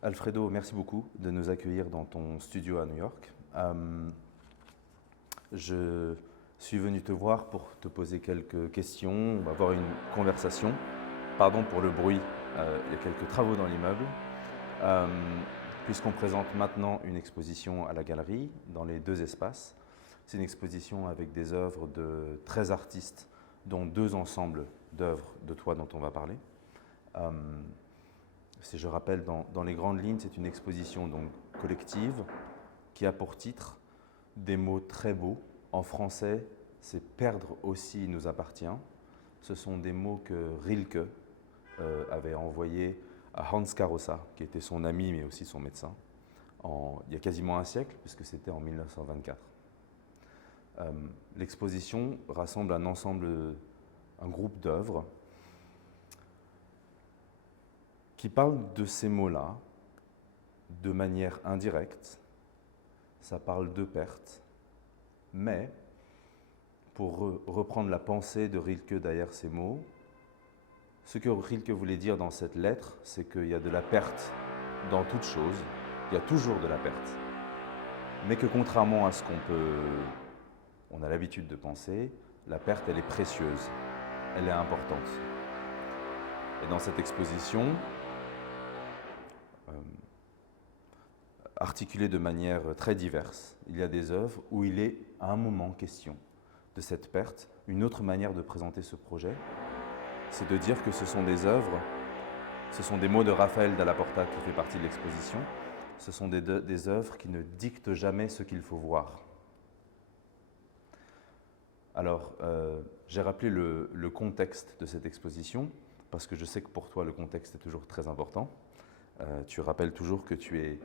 Alfredo, merci beaucoup de nous accueillir dans ton studio à New York. Je suis venu te voir pour te poser quelques questions, on va avoir une conversation. Pardon pour le bruit, il y a quelques travaux dans l'immeuble. Puisqu'on présente maintenant une exposition à la galerie dans les deux espaces. C'est une exposition avec des œuvres de 13 artistes, dont 2 ensembles d'œuvres de toi dont on va parler. Si je rappelle, dans les grandes lignes, c'est une exposition donc collective qui a pour titre des mots très beaux. En français, c'est « Perdre aussi nous appartient ». Ce sont des mots que Rilke avait envoyés à Hans Carossa, qui était son ami mais aussi son médecin, il y a quasiment un siècle, puisque c'était en 1924. L'exposition rassemble un groupe d'œuvres qui parle de ces mots-là de manière indirecte. Ça parle de perte, mais pour reprendre la pensée de Rilke derrière ces mots, ce que Rilke voulait dire dans cette lettre, c'est qu'il y a de la perte dans toute chose, il y a toujours de la perte, mais que contrairement à ce on a l'habitude de penser, la perte, elle est précieuse, elle est importante. Et dans cette exposition, articulée de manière très diverse, il y a des œuvres où il est à un moment question de cette perte. Une autre manière de présenter ce projet, c'est de dire que ce sont des œuvres, ce sont des mots de Raphaël Dalla Porta qui fait partie de l'exposition, ce sont des œuvres qui ne dictent jamais ce qu'il faut voir. Alors, j'ai rappelé le contexte de cette exposition, parce que je sais que pour toi, le contexte est toujours très important. Tu rappelles toujours que tu es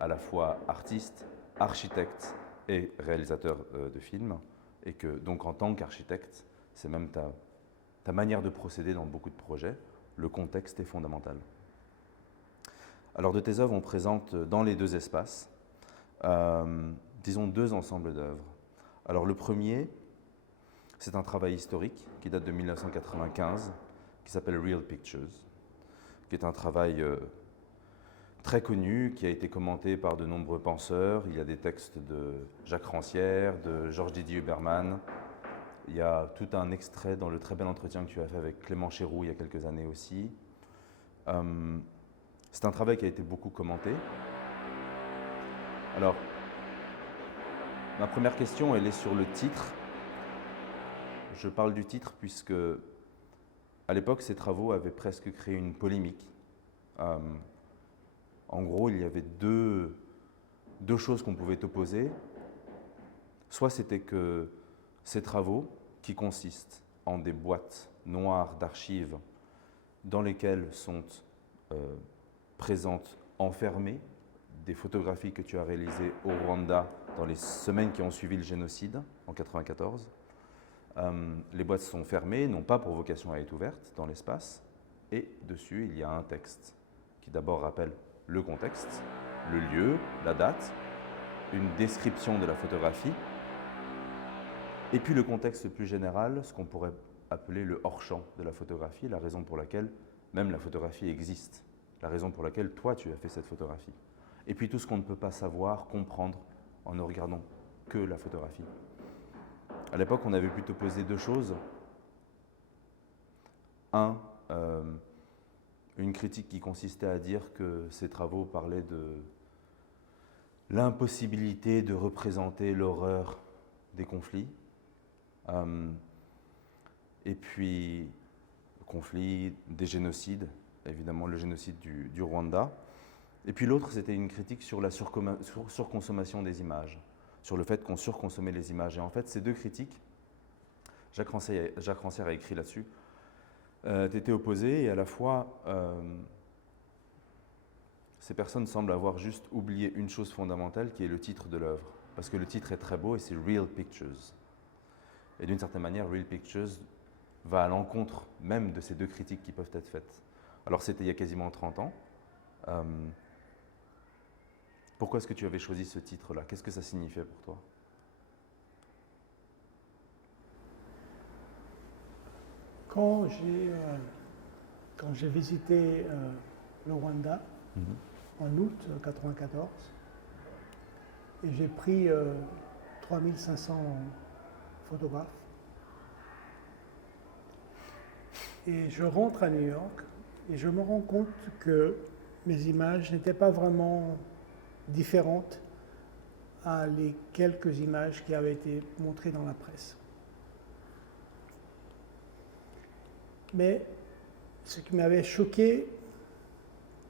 à la fois artiste, architecte et réalisateur de films, et que donc en tant qu'architecte, c'est même ta manière de procéder dans beaucoup de projets, le contexte est fondamental. Alors de tes œuvres, on présente dans les deux espaces, disons 2 ensembles d'œuvres. Alors le premier, c'est un travail historique qui date de 1995, qui s'appelle Real Pictures, qui est un travail très connu, qui a été commenté par de nombreux penseurs. Il y a des textes de Jacques Rancière, de Georges-Didier Huberman. Il y a tout un extrait dans le très bel entretien que tu as fait avec Clément Chéroux il y a quelques années aussi. C'est un travail qui a été beaucoup commenté. Alors, ma première question, elle est sur le titre. Je parle du titre puisque, à l'époque, ces travaux avaient presque créé une polémique. En gros, il y avait deux choses qu'on pouvait opposer. Soit c'était que ces travaux, qui consistent en des boîtes noires d'archives dans lesquelles sont présentes, enfermées, des photographies que tu as réalisées au Rwanda dans les semaines qui ont suivi le génocide en 1994. Les boîtes sont fermées, n'ont pas pour vocation à être ouvertes dans l'espace, et dessus il y a un texte qui d'abord rappelle le contexte, le lieu, la date, une description de la photographie, et puis le contexte plus général, ce qu'on pourrait appeler le hors-champ de la photographie, la raison pour laquelle même la photographie existe, la raison pour laquelle toi tu as fait cette photographie. Et puis tout ce qu'on ne peut pas savoir, comprendre en ne regardant que la photographie. À l'époque, on avait plutôt posé 2 choses. Un, une critique qui consistait à dire que ces travaux parlaient de l'impossibilité de représenter l'horreur des conflits. Et puis, le conflit des génocides, évidemment le génocide du Rwanda. Et puis l'autre, c'était une critique sur la surconsommation des images, sur le fait qu'on surconsommait les images. Et en fait, ces 2 critiques, Jacques Rancière a écrit là-dessus, étaient opposées, et à la fois, ces personnes semblent avoir juste oublié une chose fondamentale, qui est le titre de l'œuvre. Parce que le titre est très beau, et c'est Real Pictures. Et d'une certaine manière, Real Pictures va à l'encontre même de ces 2 critiques qui peuvent être faites. Alors c'était il y a quasiment 30 ans. Pourquoi est-ce que tu avais choisi ce titre-là? Qu'est-ce que ça signifiait pour toi? Quand j'ai visité le Rwanda, en août 1994. Et j'ai pris 3500 photographes. Et je rentre à New York et je me rends compte que mes images n'étaient pas vraiment différentes à les quelques images qui avaient été montrées dans la presse. Mais ce qui m'avait choqué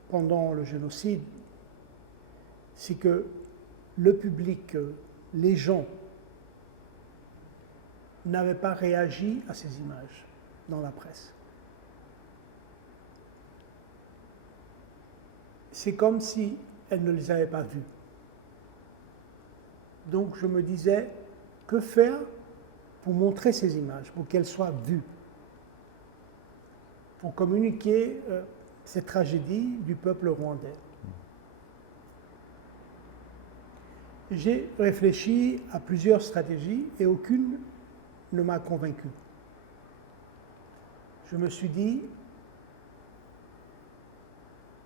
pendant le génocide, c'est que le public, les gens, n'avaient pas réagi à ces images dans la presse. C'est comme si elles ne les avaient pas vues. Donc je me disais, que faire pour montrer ces images, pour qu'elles soient vues, pour communiquer cette tragédie du peuple rwandais. J'ai réfléchi à plusieurs stratégies et aucune ne m'a convaincu. Je me suis dit,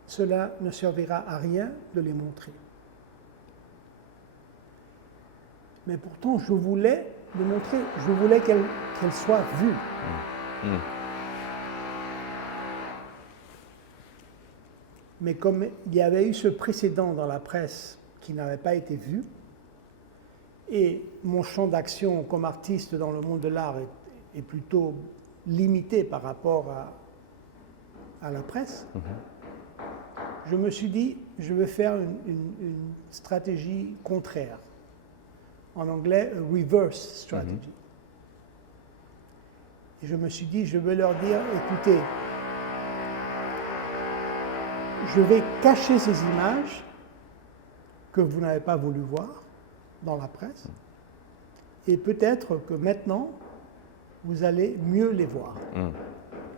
cela ne servira à rien de les montrer. Mais pourtant, je voulais les montrer, je voulais qu'elles soient vues. Mais comme il y avait eu ce précédent dans la presse qui n'avait pas été vu, et mon champ d'action comme artiste dans le monde de l'art est plutôt limité par rapport à la presse, je me suis dit, je vais faire une stratégie contraire. En anglais, a reverse strategy. Et je me suis dit, je vais leur dire, écoutez, je vais cacher ces images que vous n'avez pas voulu voir dans la presse, et peut-être que maintenant, vous allez mieux les voir.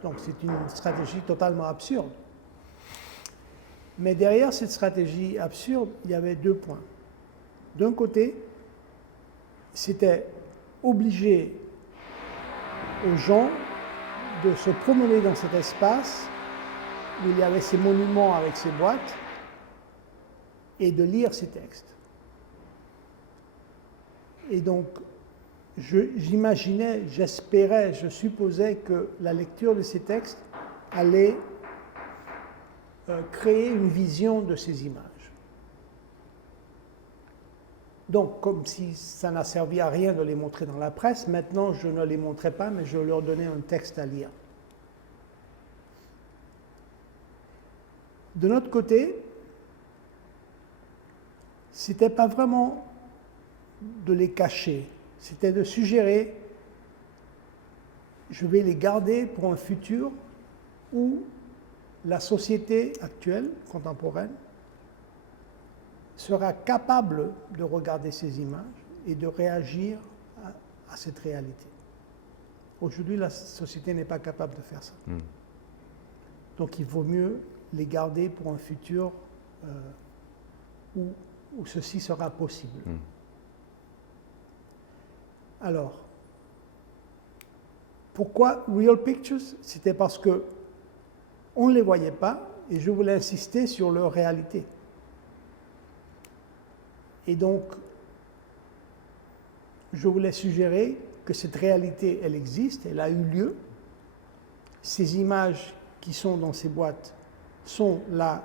Donc c'est une stratégie totalement absurde. Mais derrière cette stratégie absurde, il y avait deux points. D'un côté, c'était obliger aux gens de se promener dans cet espace où il y avait ces monuments avec ces boîtes et de lire ces textes. Et donc, j'imaginais, j'espérais, je supposais que la lecture de ces textes allait créer une vision de ces images. Donc, comme si ça n'a servi à rien de les montrer dans la presse, maintenant je ne les montrais pas, mais je leur donnais un texte à lire. De notre côté, c'était pas vraiment de les cacher, c'était de suggérer, je vais les garder pour un futur où la société actuelle, contemporaine, sera capable de regarder ces images et de réagir à cette réalité. Aujourd'hui, la société n'est pas capable de faire ça. Donc il vaut mieux les garder pour un futur où ceci sera possible. Alors, pourquoi Real Pictures? C'était parce que on ne les voyait pas et je voulais insister sur leur réalité. Et donc, je voulais suggérer que cette réalité, elle existe, elle a eu lieu. Ces images qui sont dans ces boîtes sont la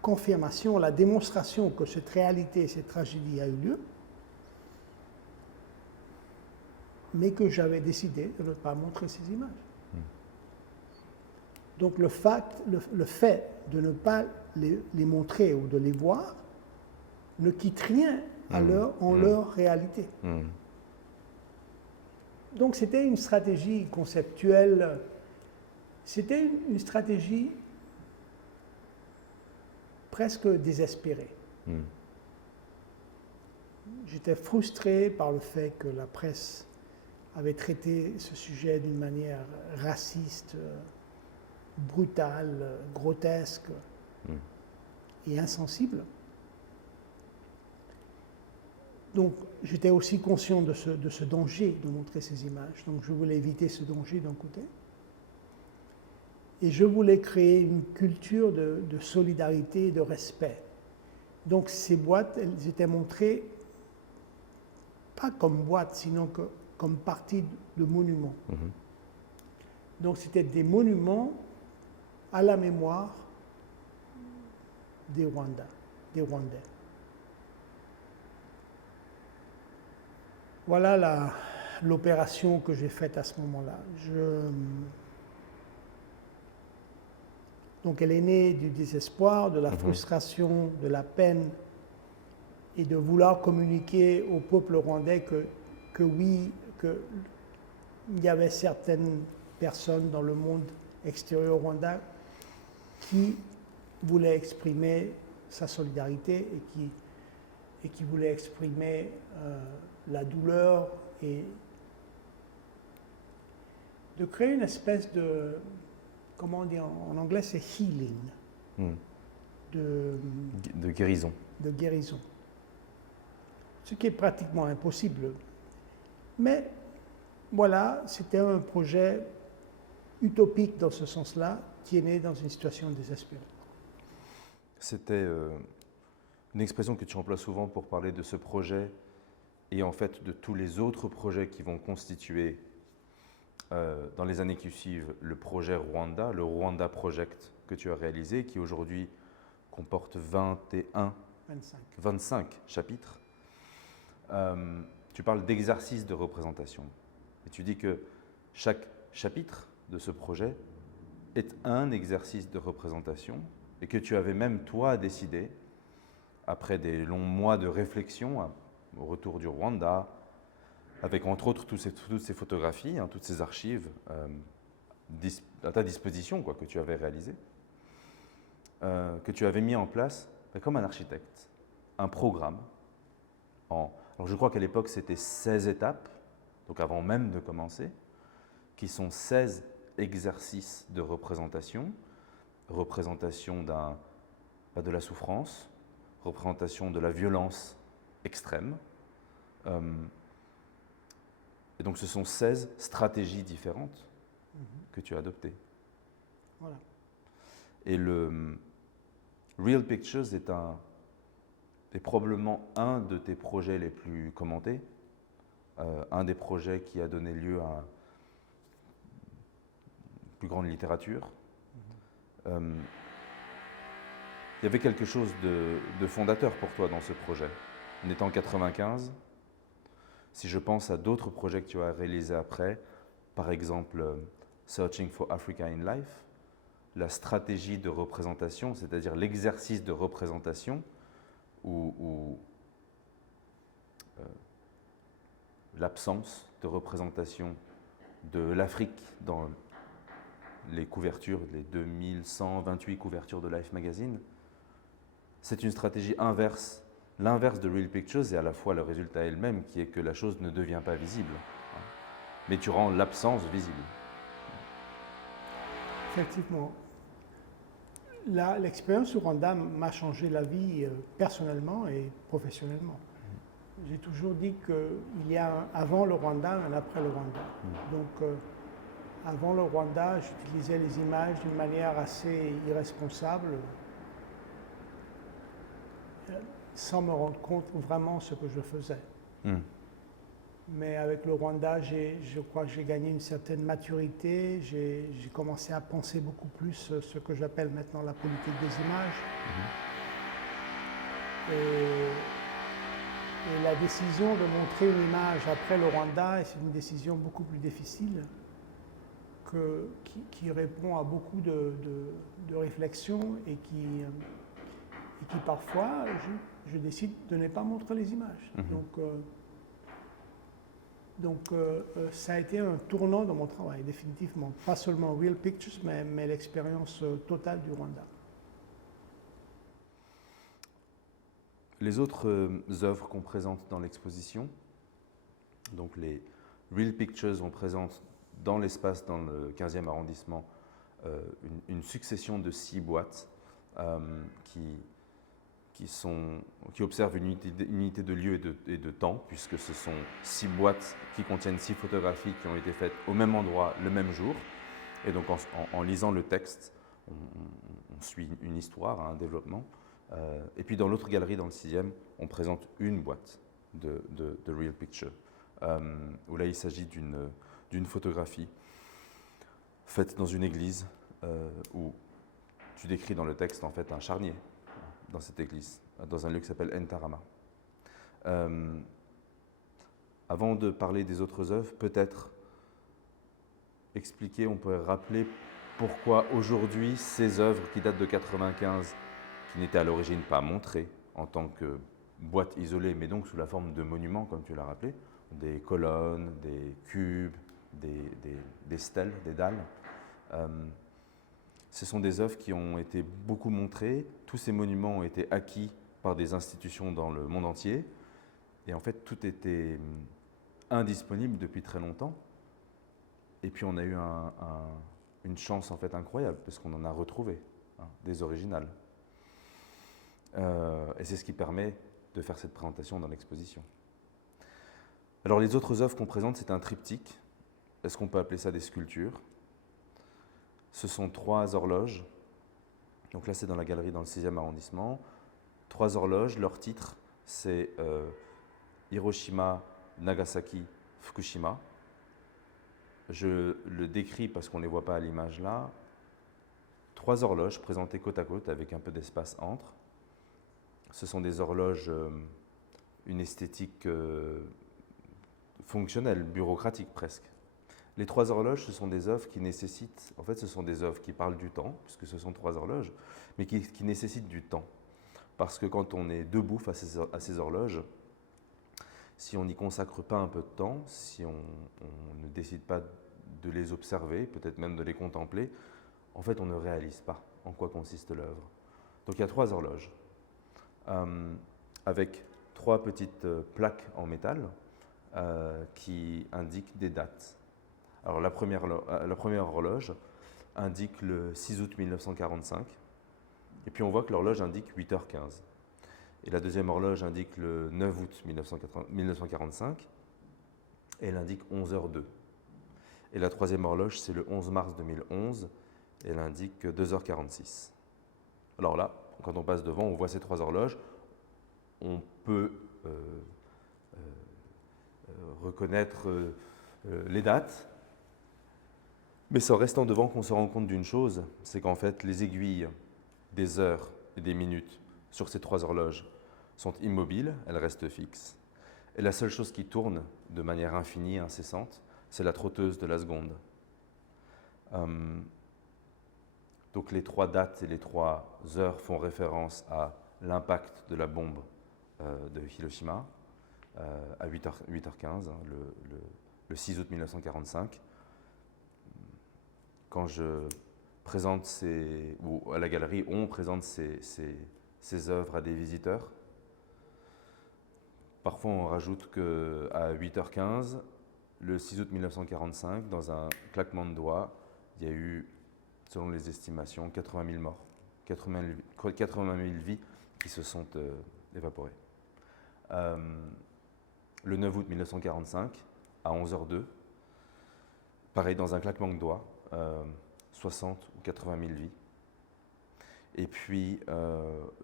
confirmation, la démonstration que cette réalité, cette tragédie a eu lieu, mais que j'avais décidé de ne pas montrer ces images. Donc le fait de ne pas les montrer ou de les voir ne quitte rien en leur réalité. Donc c'était une stratégie conceptuelle, c'était une stratégie presque désespérée. J'étais frustré par le fait que la presse avait traité ce sujet d'une manière raciste, brutale, grotesque et insensible. Donc j'étais aussi conscient de ce danger de montrer ces images. Donc je voulais éviter ce danger d'un côté. Et je voulais créer une culture de solidarité et de respect. Donc ces boîtes, elles étaient montrées pas comme boîtes, sinon comme partie de monuments. Donc c'était des monuments à la mémoire des Rwandais. Voilà l'opération que j'ai faite à ce moment-là. Donc elle est née du désespoir, de la frustration, de la peine et de vouloir communiquer au peuple rwandais que oui, qu'il y avait certaines personnes dans le monde extérieur au Rwanda qui voulaient exprimer sa solidarité et qui voulaient exprimer la douleur et de créer une espèce de, comment on dit en anglais, c'est healing, de guérison. De guérison. Ce qui est pratiquement impossible. Mais voilà, c'était un projet utopique dans ce sens-là, qui est né dans une situation désespérée. C'était une expression que tu emploies souvent pour parler de ce projet et en fait de tous les autres projets qui vont constituer dans les années qui suivent le projet Rwanda, le Rwanda Project que tu as réalisé, qui aujourd'hui comporte 25 chapitres. Tu parles d'exercice de représentation et tu dis que chaque chapitre de ce projet est un exercice de représentation et que tu avais même toi décidé, après des longs mois de réflexion au retour du Rwanda, avec entre autres toutes ces photographies, toutes ces archives à ta disposition que tu avais réalisées, que tu avais mis en place comme un architecte, un programme. Alors je crois qu'à l'époque c'était 16 étapes, donc avant même de commencer, qui sont 16 exercices de représentation de la souffrance, représentation de la violence extrême. Et donc ce sont 16 stratégies différentes que tu as adoptées. Voilà. Et le Real Pictures est probablement un de tes projets les plus commentés, un des projets qui a donné lieu à une plus grande littérature. Il y avait quelque chose de fondateur pour toi dans ce projet. On était en 95. Si je pense à d'autres projets que tu as réalisés après, par exemple Searching for Africa in Life, la stratégie de représentation, c'est-à-dire l'exercice de représentation ou l'absence de représentation de l'Afrique dans les couvertures, les 2128 couvertures de Life Magazine, c'est une stratégie inverse. L'inverse de Real Pictures est à la fois le résultat elle-même, qui est que la chose ne devient pas visible, mais tu rends l'absence visible. Effectivement. L'expérience au Rwanda m'a changé la vie personnellement et professionnellement. J'ai toujours dit qu'il y a un avant le Rwanda et un après le Rwanda. Donc, avant le Rwanda, j'utilisais les images d'une manière assez irresponsable, sans me rendre compte vraiment ce que je faisais. Mais avec le Rwanda, je crois que j'ai gagné une certaine maturité. J'ai commencé à penser beaucoup plus ce que j'appelle maintenant la politique des images. Et la décision de montrer une image après le Rwanda, c'est une décision beaucoup plus difficile, qui répond à beaucoup de réflexions et qui parfois, je décide de ne pas montrer les images. Donc, ça a été un tournant dans mon travail, définitivement. Pas seulement Real Pictures, mais l'expérience totale du Rwanda. Les autres œuvres qu'on présente dans l'exposition, donc les Real Pictures, on présente dans l'espace, dans le 15e arrondissement, une succession de 6 boîtes qui observent une unité de lieu et de temps, puisque ce sont 6 boîtes qui contiennent 6 photographies qui ont été faites au même endroit, le même jour, Et donc en lisant le texte, on suit une histoire, un développement. Et puis dans l'autre galerie, dans le 6e, on présente une boîte de Real Picture, où là il s'agit d'une photographie faite dans une église, où tu décris dans le texte en fait un charnier dans cette église, dans un lieu qui s'appelle Entarama. Avant de parler des autres œuvres, peut-être expliquer, on pourrait rappeler pourquoi aujourd'hui ces œuvres qui datent de 95, qui n'étaient à l'origine pas montrées en tant que boîtes isolées, mais donc sous la forme de monuments, comme tu l'as rappelé, des colonnes, des cubes, des stèles, des dalles. Ce sont des œuvres qui ont été beaucoup montrées. Tous ces monuments ont été acquis par des institutions dans le monde entier. Et en fait, tout était indisponible depuis très longtemps. Et puis on a eu une chance en fait incroyable, parce qu'on en a retrouvé des originales. Et c'est ce qui permet de faire cette présentation dans l'exposition. Alors les autres œuvres qu'on présente, c'est un triptyque. Est-ce qu'on peut appeler ça des sculptures? Ce sont 3 horloges. Donc là, c'est dans la galerie dans le 6e arrondissement. 3 horloges, leur titre, c'est Hiroshima, Nagasaki, Fukushima. Je le décris parce qu'on ne les voit pas à l'image là. 3 horloges présentées côte à côte avec un peu d'espace entre. Ce sont des horloges, une esthétique fonctionnelle, bureaucratique presque. Les 3 horloges, ce sont des œuvres qui nécessitent, en fait ce sont des œuvres qui parlent du temps, puisque ce sont 3 horloges, mais qui nécessitent du temps. Parce que quand on est debout face à ces horloges, si on n'y consacre pas un peu de temps, si on ne décide pas de les observer, peut-être même de les contempler, en fait on ne réalise pas en quoi consiste l'œuvre. Donc il y a 3 horloges, avec 3 petites plaques en métal qui indiquent des dates. Alors la première horloge indique le 6 août 1945, et puis on voit que l'horloge indique 8h15. Et la deuxième horloge indique le 9 août 1945, et elle indique 11h02. Et la troisième horloge, c'est le 11 mars 2011, et elle indique 2h46. Alors là, quand on passe devant, on voit ces 3 horloges, on peut reconnaître les dates, mais c'est en restant devant qu'on se rend compte d'une chose, c'est qu'en fait, les aiguilles des heures et des minutes sur ces 3 horloges sont immobiles, elles restent fixes. Et la seule chose qui tourne de manière infinie, incessante, c'est la trotteuse de la seconde. Donc les 3 dates et les 3 heures font référence à l'impact de la bombe de Hiroshima à 8h15, le 6 août 1945. Quand je présente ou à la galerie, on présente ces œuvres à des visiteurs. Parfois, on rajoute qu'à 8h15, le 6 août 1945, dans un claquement de doigts, il y a eu, selon les estimations, 80 000 morts, 80 000 vies qui se sont évaporées. Le 9 août 1945, à 11h02, pareil, dans un claquement de doigts, 60 ou 80 000 vies. Et puis,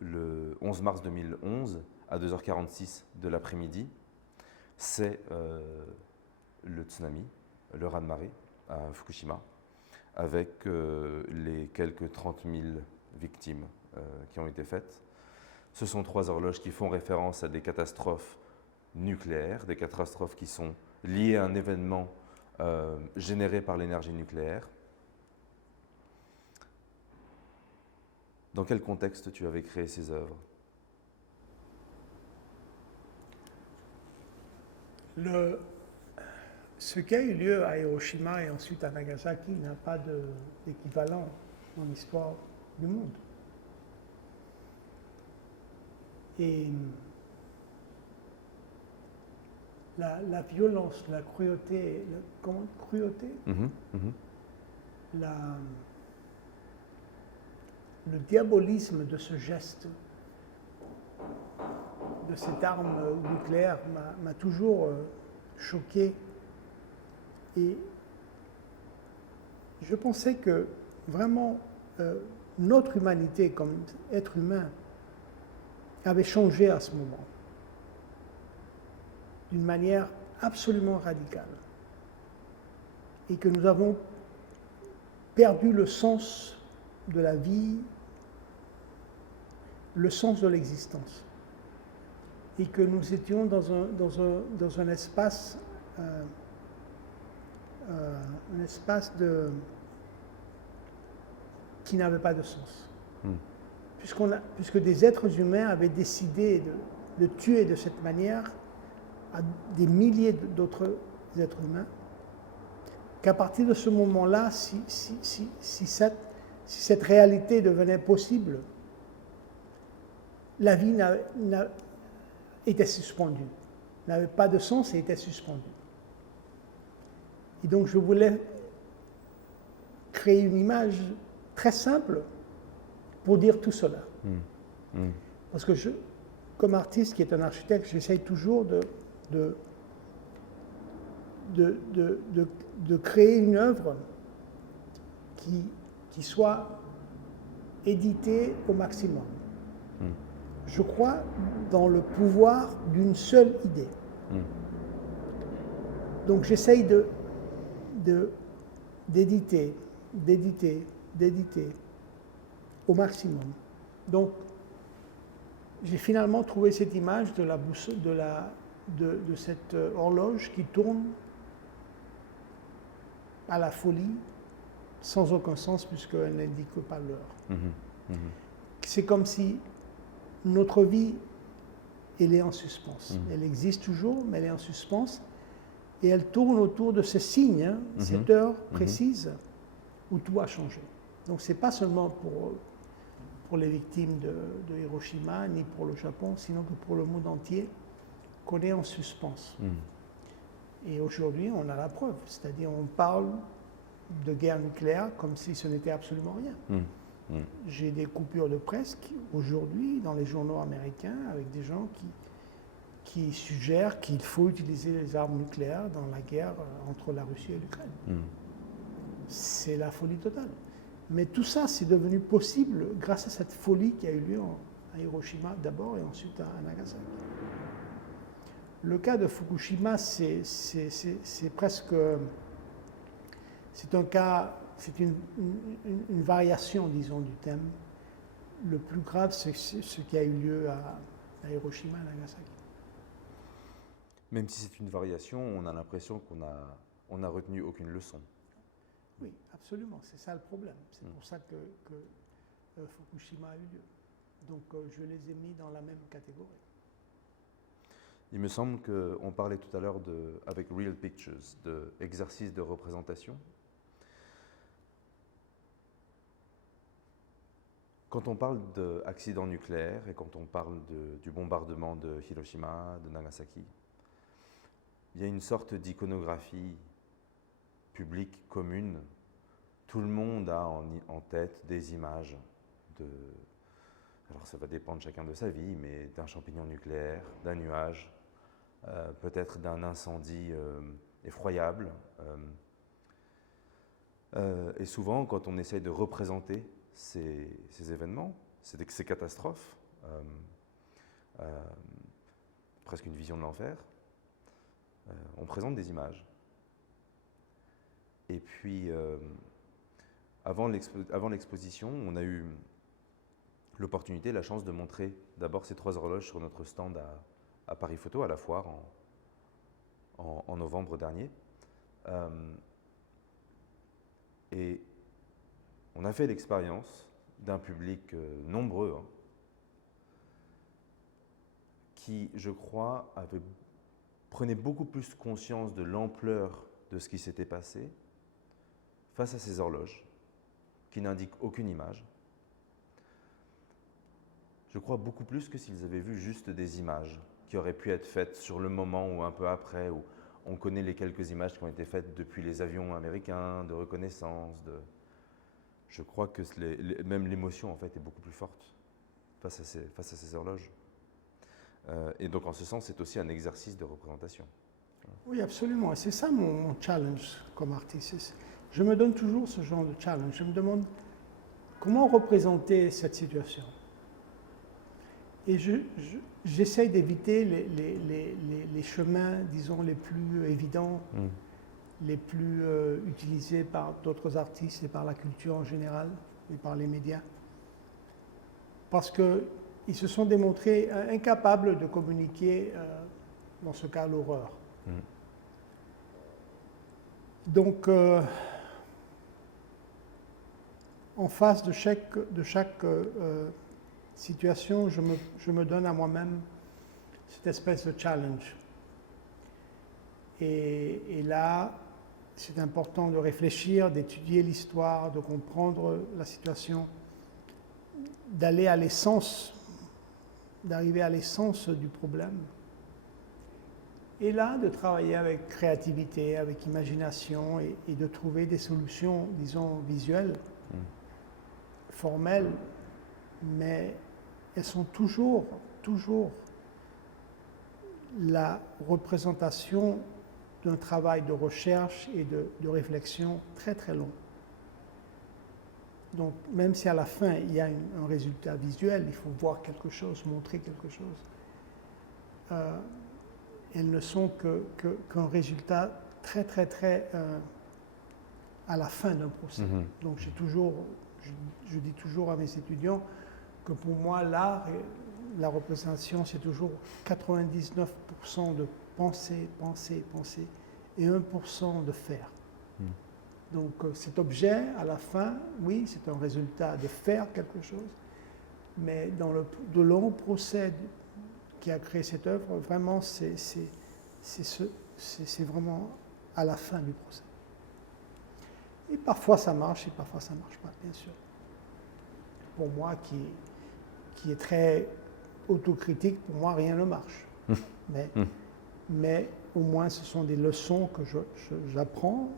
le 11 mars 2011, à 2h46 de l'après-midi, c'est le tsunami, le raz-de-marée à Fukushima, avec les quelques 30 000 victimes qui ont été faites. Ce sont 3 horloges qui font référence à des catastrophes nucléaires, des catastrophes qui sont liées à un événement généré par l'énergie nucléaire. Dans quel contexte tu avais créé ces œuvres? Ce qui a eu lieu à Hiroshima et ensuite à Nagasaki n'a pas d'équivalent dans l'histoire du monde. Et la violence, la cruauté, cruauté, le diabolisme de ce geste, de cette arme nucléaire m'a toujours choqué. Et je pensais que vraiment notre humanité comme être humain avait changé à ce moment, d'une manière absolument radicale, et que nous avons perdu le sens de la vie, le sens de l'existence, et que nous étions dans un espace, qui n'avait pas de sens. Puisque des êtres humains avaient décidé de tuer de cette manière à des milliers d'autres êtres humains, qu'à partir de ce moment-là, si cette réalité devenait possible, la vie était suspendue, n'avait pas de sens et était suspendue. Et donc je voulais créer une image très simple pour dire tout cela. Parce que comme artiste qui est un architecte, j'essaye toujours de créer une œuvre qui soit éditée au maximum. Je crois dans le pouvoir d'une seule idée. Donc j'essaye d'éditer au maximum. Donc j'ai finalement trouvé cette image de cette horloge qui tourne à la folie, sans aucun sens puisqu'elle n'indique pas l'heure. C'est comme si notre vie, elle est en suspens. Elle existe toujours, mais elle est en suspens. Et elle tourne autour de ce signe, cette heure précise, où tout a changé. Donc ce n'est pas seulement pour les victimes de Hiroshima, ni pour le Japon, sinon que pour le monde entier, qu'on est en suspens. Et aujourd'hui, on a la preuve. C'est-à-dire, on parle de guerre nucléaire comme si ce n'était absolument rien. J'ai des coupures de presse aujourd'hui dans les journaux américains avec des gens qui suggèrent qu'il faut utiliser les armes nucléaires dans la guerre entre la Russie et l'Ukraine. C'est la folie totale. Mais tout ça, c'est devenu possible grâce à cette folie qui a eu lieu à Hiroshima d'abord et ensuite à Nagasaki. Le cas de Fukushima, c'est presque... C'est un cas, c'est une variation, disons, du thème. Le plus grave, c'est ce qui a eu lieu à Hiroshima et Nagasaki. Même si c'est une variation, on a l'impression qu'on n'a retenu aucune leçon. Oui, absolument, c'est ça le problème. C'est pour ça que Fukushima a eu lieu. Donc je les ai mis dans la même catégorie. Il me semble qu'on parlait tout à l'heure, avec Real Pictures, d'exercice de représentation. Quand on parle d'accident nucléaire et quand on parle du bombardement de Hiroshima, de Nagasaki, il y a une sorte d'iconographie publique commune. Tout le monde a en tête des images alors ça va dépendre chacun de sa vie, mais d'un champignon nucléaire, d'un nuage, peut-être d'un incendie effroyable. Et souvent, quand on essaye de représenter ces événements, ces catastrophes, presque une vision de l'enfer, on présente des images. Et puis, avant l'exposition, on a eu l'opportunité, la chance de montrer d'abord ces 3 horloges sur notre stand à Paris Photo, à la foire, en novembre dernier. Et on a fait l'expérience d'un public nombreux, qui, je crois, prenait beaucoup plus conscience de l'ampleur de ce qui s'était passé face à ces horloges, qui n'indiquent aucune image. Je crois beaucoup plus que s'ils avaient vu juste des images qui auraient pu être faites sur le moment ou un peu après, où on connaît les quelques images qui ont été faites depuis les avions américains, de reconnaissance. Je crois que même l'émotion en fait est beaucoup plus forte face à ces horloges. Et donc en ce sens, c'est aussi un exercice de représentation. Oui, absolument. Et c'est ça mon challenge comme artiste. je me donne toujours ce genre de challenge. Je me demande comment représenter cette situation. Et j'essaye d'éviter les chemins, disons, les plus évidents, les plus utilisés par d'autres artistes et par la culture en général et par les médias. Parce qu'ils se sont démontrés incapables de communiquer, dans ce cas, l'horreur. Donc, en face de chaque situation, je me donne à moi-même cette espèce de challenge. Et là, c'est important de réfléchir, d'étudier l'histoire, de comprendre la situation, d'aller à l'essence, d'arriver à l'essence du problème. Et là, de travailler avec créativité, avec imagination et de trouver des solutions, disons, visuelles, formelles, mais elles sont toujours la représentation d'un travail de recherche et de réflexion très très long. Donc, même si à la fin, il y a un résultat visuel, il faut voir quelque chose, montrer quelque chose, elles ne sont qu'un résultat très, très, très à la fin d'un procès. Donc, je dis toujours à mes étudiants que pour moi, l'art et la représentation, c'est toujours 99% de penser, penser, penser et 1% de faire. Donc cet objet, à la fin, oui, c'est un résultat de faire quelque chose, mais dans le long procès qui a créé cette œuvre, vraiment, c'est vraiment à la fin du procès. Et parfois ça marche et parfois ça ne marche pas, bien sûr. Pour moi, qui est très autocritique, pour moi, rien ne marche. Mais au moins, ce sont des leçons que j'apprends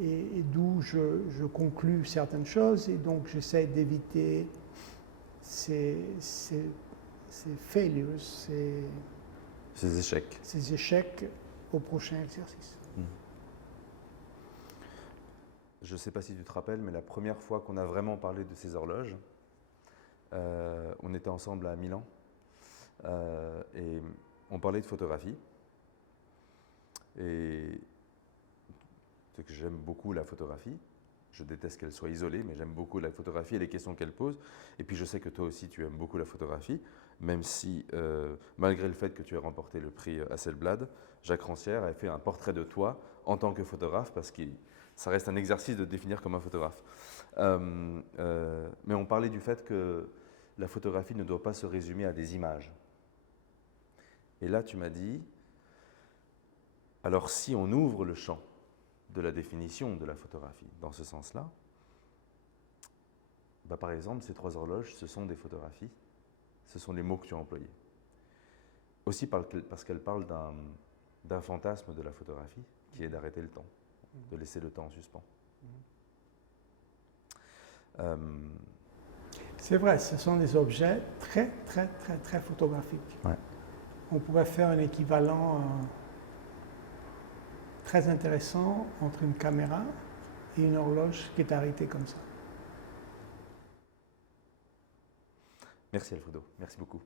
et d'où je conclus certaines choses. Et donc, j'essaie d'éviter ces failures, ces échecs au prochain exercice. Je ne sais pas si tu te rappelles, mais la première fois qu'on a vraiment parlé de ces horloges, on était ensemble à Milan et on parlait de photographie. Et c'est que j'aime beaucoup la photographie. Je déteste qu'elle soit isolée, mais j'aime beaucoup la photographie et les questions qu'elle pose. Et puis je sais que toi aussi, tu aimes beaucoup la photographie, même si, malgré le fait que tu aies remporté le prix Hasselblad, Jacques Rancière a fait un portrait de toi en tant que photographe, parce que ça reste un exercice de te définir comme un photographe. Mais on parlait du fait que la photographie ne doit pas se résumer à des images. Et là, tu m'as dit, alors si on ouvre le champ de la définition de la photographie dans ce sens-là, bah par exemple, ces 3 horloges, ce sont des photographies, ce sont les mots que tu as employés. Aussi parce qu'elles parlent d'un fantasme de la photographie, qui est d'arrêter le temps, de laisser le temps en suspens. C'est vrai, ce sont des objets très, très, très, très photographiques. Ouais. On pourrait faire un équivalent très intéressant entre une caméra et une horloge qui est arrêtée comme ça. Merci Alfredo, merci beaucoup.